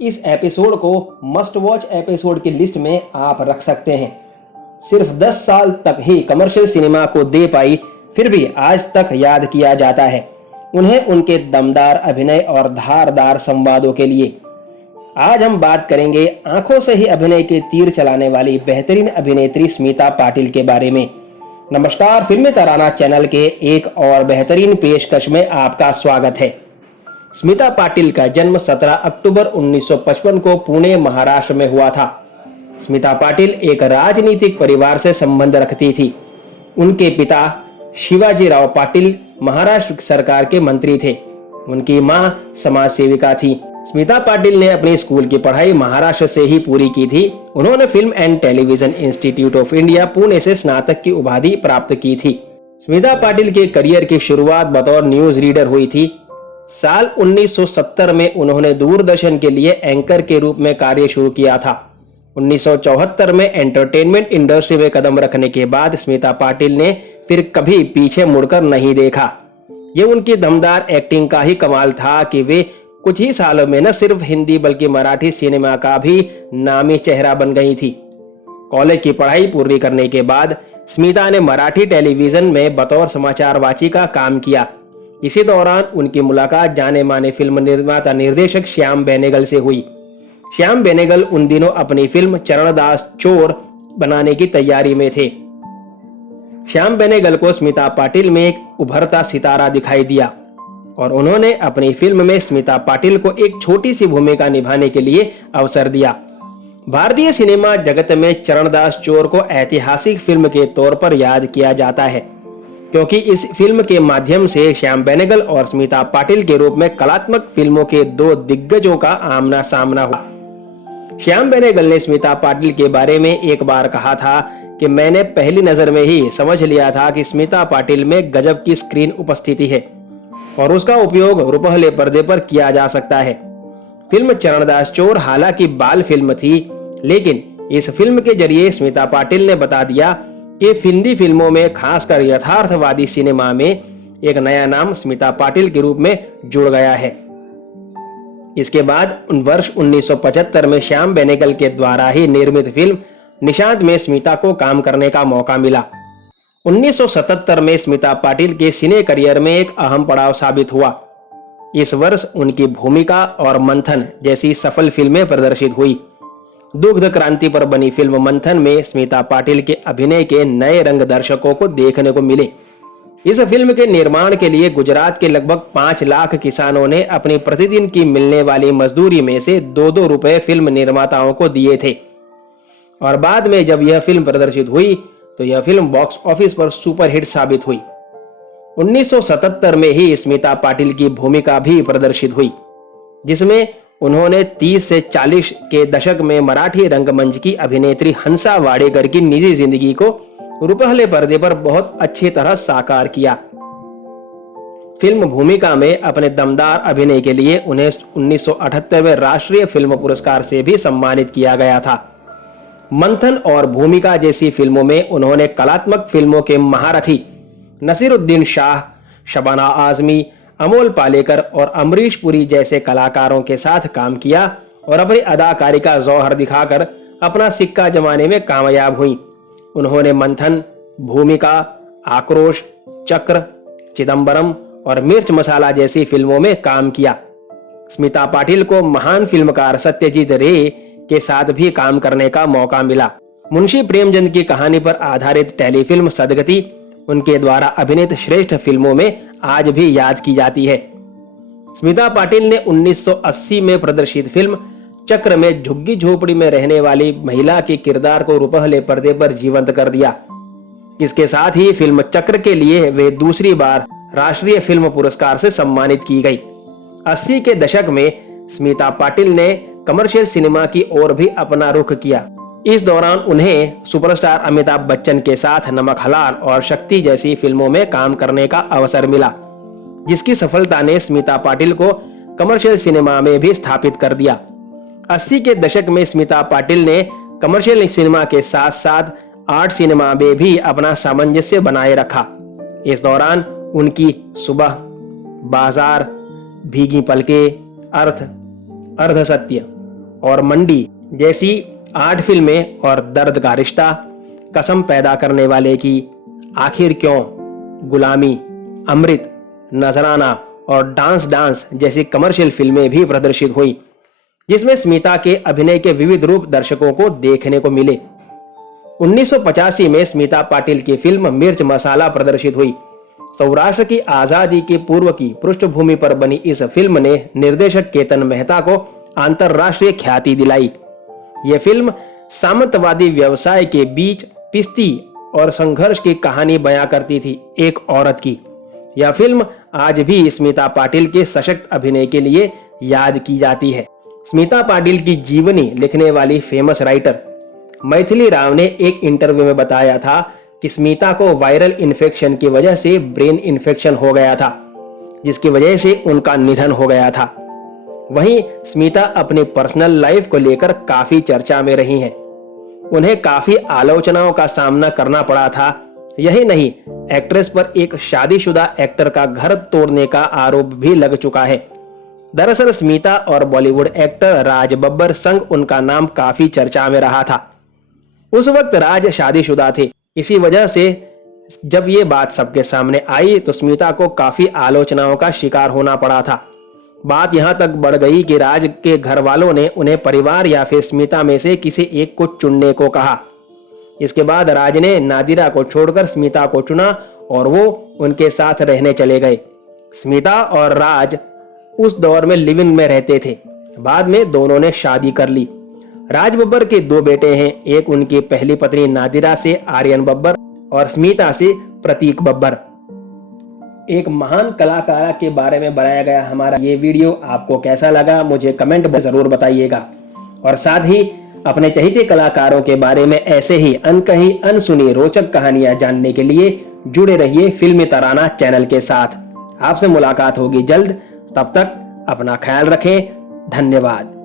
इस एपिसोड को must watch episode की लिस्ट में आप रख सकते हैं। सिर्फ 10 साल तक ही कमर्शियल सिनेमा को दे पाई, फिर भी आज तक याद किया जाता है उन्हें उनके दमदार अभिनय और धारदार संवादों के लिए। आज हम बात करेंगे आंखों से ही अभिनय के तीर चलाने वाली बेहतरीन अभिनेत्री स्मिता पाटिल के बारे में। नमस्कार, फिल्मी तराना चैनल के एक और बेहतरीन पेशकश में आपका स्वागत है। स्मिता पाटिल का जन्म 17 अक्टूबर 1955 को पुणे, महाराष्ट्र में हुआ था। स्मिता पाटिल एक राजनीतिक परिवार से संबंध रखती थी। उनके पिता शिवाजीराव पाटिल महाराष्ट्र सरकार के मंत्री थे। उनकी मां समाज सेविका थी। स्मिता पाटिल ने अपनी स्कूल की पढ़ाई महाराष्ट्र से ही पूरी की थी। उन्होंने film and television institute of India Pune से स्नातक की उपाधि प्राप्त की थी। स्मिता पाटिल के करियर की शुरुआत बतौर न्यूज रीडर हुई थी। साल 1970 में उन्होंने दूरदर्शन के लिए एंकर के रूप में कार्य शुरू किया था। 1974 में एंटरटेनमेंट इंडस्ट्री में कदम रखने के बाद स्मिता पाटिल ने फिर कभी पीछे मुड़कर नहीं देखा। ये उनकी दमदार एक्टिंग का ही कमाल था कि वे कुछ ही सालों में न सिर्फ हिंदी बल्कि मराठी सिनेमा का भी नामी चेहरा बन गई थी। कॉलेज की पढ़ाई पूरी करने के बाद स्मिता ने मराठी टेलीविजन में बतौर समाचार वाचिका काम किया। इसी दौरान उनकी मुलाकात जाने माने फिल्म निर्माता निर्देशक श्याम बेनेगल से हुई। श्याम बेनेगल उन दिनों अपनी फिल्म चरणदास चोर बनाने की तैयारी में थे। श्याम बेनेगल को स्मिता पाटिल में एक उभरता सितारा दिखाई दिया और उन्होंने अपनी फिल्म में स्मिता पाटिल को एक छोटी सी भूमिका निभाने के लिए अवसर दिया। भारतीय सिनेमा जगत में चरणदास चोर को ऐतिहासिक फिल्म के तौर पर याद किया जाता है, क्योंकि इस फिल्म के माध्यम से श्याम बेनेगल और स्मिता पाटिल के रूप में कलात्मक फिल्मों के दो दिग्गजों का आमना सामना हुआ। श्याम बेनेगल ने स्मिता पाटिल के बारे में एक बार कहा था कि मैंने पहली नजर में ही समझ लिया था कि स्मिता पाटिल में गजब की स्क्रीन उपस्थिति है और उसका उपयोग रुपहले पर्दे पर किया जा सकता है। फिल्म चरणदास चोर हालांकि बाल फिल्म थी, लेकिन इस फिल्म के जरिए स्मिता पाटिल ने बता दिया कि हिंदी फिल्मों में, खासकर यथार्थवादी सिनेमा में, एक नया नाम स्मिता पाटिल के रूप में जुड़ गया है। इसके बाद वर्ष 1975 में श्याम बेनेगल के द्वारा ही निर्मित फिल्म निशांत में स्मिता को काम करने का मौका मिला। 1977 में स्मिता पाटिल के सिने करियर में एक अहम पड़ाव साबित हुआ। इस वर्ष उनकी भूमिका और मंथन जैसी सफल फिल्में प्रदर्शित हुई। दुग्ध क्रांति पर बनी फिल्म मंथन में स्मिता पाटिल के अभिनय के नए रंग दर्शकों को देखने को मिले। इस फिल्म के निर्माण के लिए गुजरात के लगभग 5 लाख किसानों ने अपनी प्रतिदिन की मिलने वाली मजदूरी में से 2-2 रुपए फिल्म निर्माताओं को दिए थे और बाद में जब यह फिल्म प्रदर्शित हुई तो यह फिल्म बॉक्स ऑफिस पर सुपरहिट साबित हुई। 1977 में ही स्मिता पाटिल की भूमिका भी प्रदर्शित हुई, जिसमें उन्होंने 30 से 40 के दशक में मराठी रंगमंच की अभिनेत्री हंसा वाडेकर की निजी जिंदगी को रुपहले पर्दे पर बहुत अच्छी तरह साकार किया। फिल्म भूमिका में अपने दमदार अभिनय के लिए उन्हें 1978 में राष्ट्रीय फिल्म पुरस्कार से भी सम्मानित किया गया था। मंथन और भूमिका जैसी फिल्मों में उन्होंने कलात्मक फिल्मों के महारथी नसीरुद्दीन शाह, शबाना आजमी, अमोल पालेकर और अमरीश पुरी जैसे कलाकारों के साथ काम किया और अपनी अदाकारी का जौहर दिखाकर अपना सिक्का जमाने में कामयाब हुई। उन्होंने मंथन, भूमिका, आक्रोश, चक्र, चिदम्बरम और मिर्च मसाला जैसी फिल्मों में काम किया। स्मिता पाटिल को महान फिल्मकार सत्यजीत रे के साथ भी काम करने का मौका मिला। मुंशी प्रेमचंद की कहानी पर आधारित टेलीफिल्म सदगति उनके द्वारा अभिनीत श्रेष्ठ फिल्मों में आज भी याद की जाती है। स्मिता पाटिल ने 1980 में प्रदर्शित फिल्म चक्र में झुग्गी झोपड़ी में रहने वाली महिला के किरदार को रुपहले पर्दे पर जीवंत कर दिया। इसके साथ ही फिल्म चक्र के लिए वे दूसरी बार राष्ट्रीय फिल्म पुरस्कार से सम्मानित की गई। 80 के दशक में स्मिता पाटिल ने कमर्शियल सिनेमा की ओर भी अपना रुख किया। इस दौरान उन्हें सुपरस्टार अमिताभ बच्चन के साथ नमक हलाल और शक्ति जैसी फिल्मों में काम करने का अवसर मिला, जिसकी सफलता ने स्मिता पाटिल को कमर्शियल सिनेमा में भी स्थापित कर दिया। 80 के दशक में स्मिता पाटिल ने कमर्शियल सिनेमा के साथ साथ आर्ट सिनेमा में भी अपना सामंजस्य बनाए रखा। इस दौरान उनकी सुबह, बाजार, भीगी पलके, अर्थ, अर्धसत्य, और मंडी जैसी 8 फिल्में और दर्द का रिश्ता, कसम पैदा करने वाले की, आखिर क्यों, गुलामी, अमृत, नजराना और डांस डांस जैसी कमर्शियल फिल्में भी प्रदर्शित हुई, जिसमें स्मिता के अभिनय के विविध रूप दर्शकों को देखने को मिले। 1985 में स्मिता पाटिल की फिल्म मिर्च मसाला प्रदर्शित हुई। सौराष्ट्र की आजादी के पूर्व की पृष्ठभूमि पर बनी इस फिल्म ने निर्देशक केतन मेहता को अंतर्राष्ट्रीय ख्याति दिलाई। यह फिल्म सामंतवादी व्यवसाय के बीच पिस्ती और संघर्ष की कहानी बयां करती थी, एक औरत की। यह फिल्म आज भी स्मिता पाटिल के सशक्त अभिनय के लिए याद की जाती है। स्मिता पाटिल की जीवनी लिखने वाली फेमस राइटर मैथिली राव ने एक इंटरव्यू में बताया था कि स्मिता को वायरल इन्फेक्शन की वजह से ब्रेन इन्फेक्शन हो गया था, जिसकी वजह से उनका निधन हो गया था। वहीं स्मिता अपनी पर्सनल लाइफ को लेकर काफी चर्चा में रही हैं। उन्हें काफी आलोचनाओं का सामना करना पड़ा था। यही नहीं, एक्ट्रेस पर एक शादीशुदा एक्टर का घर तोड़ने का आरोप भी लग चुका है। दरअसल स्मिता और बॉलीवुड एक्टर राज बब्बर संग उनका नाम काफी चर्चा में रहा था। उस वक्त राज शादीशुदा थे। इसी वजह से जब ये बात सबके सामने आई तो स्मिता को काफी आलोचनाओं का शिकार होना पड़ा था। बात यहां तक बढ़ गई कि राज के घर वालों ने उन्हें परिवार या फिर स्मिता में से किसी एक को चुनने को कहा। इसके बाद राज ने नादिरा को छोड़कर स्मिता को चुना और वो उनके साथ रहने चले गए। स्मिता और राज उस दौर में लिव इन में रहते थे। बाद में दोनों ने शादी कर ली। राज बब्बर के 2 बेटे हैं, एक उनकी पहली पत्नी नादिरा से आर्यन बब्बर और स्मिता से प्रतीक बब्बर। एक महान कलाकार के बारे में बनाया गया हमारा ये वीडियो आपको कैसा लगा मुझे कमेंट में जरूर बताइएगा। और साथ ही अपने चहेते कलाकारों के बारे में ऐसे ही अनकही अनसुनी रोचक कहानियां जानने के लिए जुड़े रहिए फिल्मी तराना चैनल के साथ। आपसे मुलाकात होगी जल्द। तब तक अपना ख्याल रखें। धन्यवाद।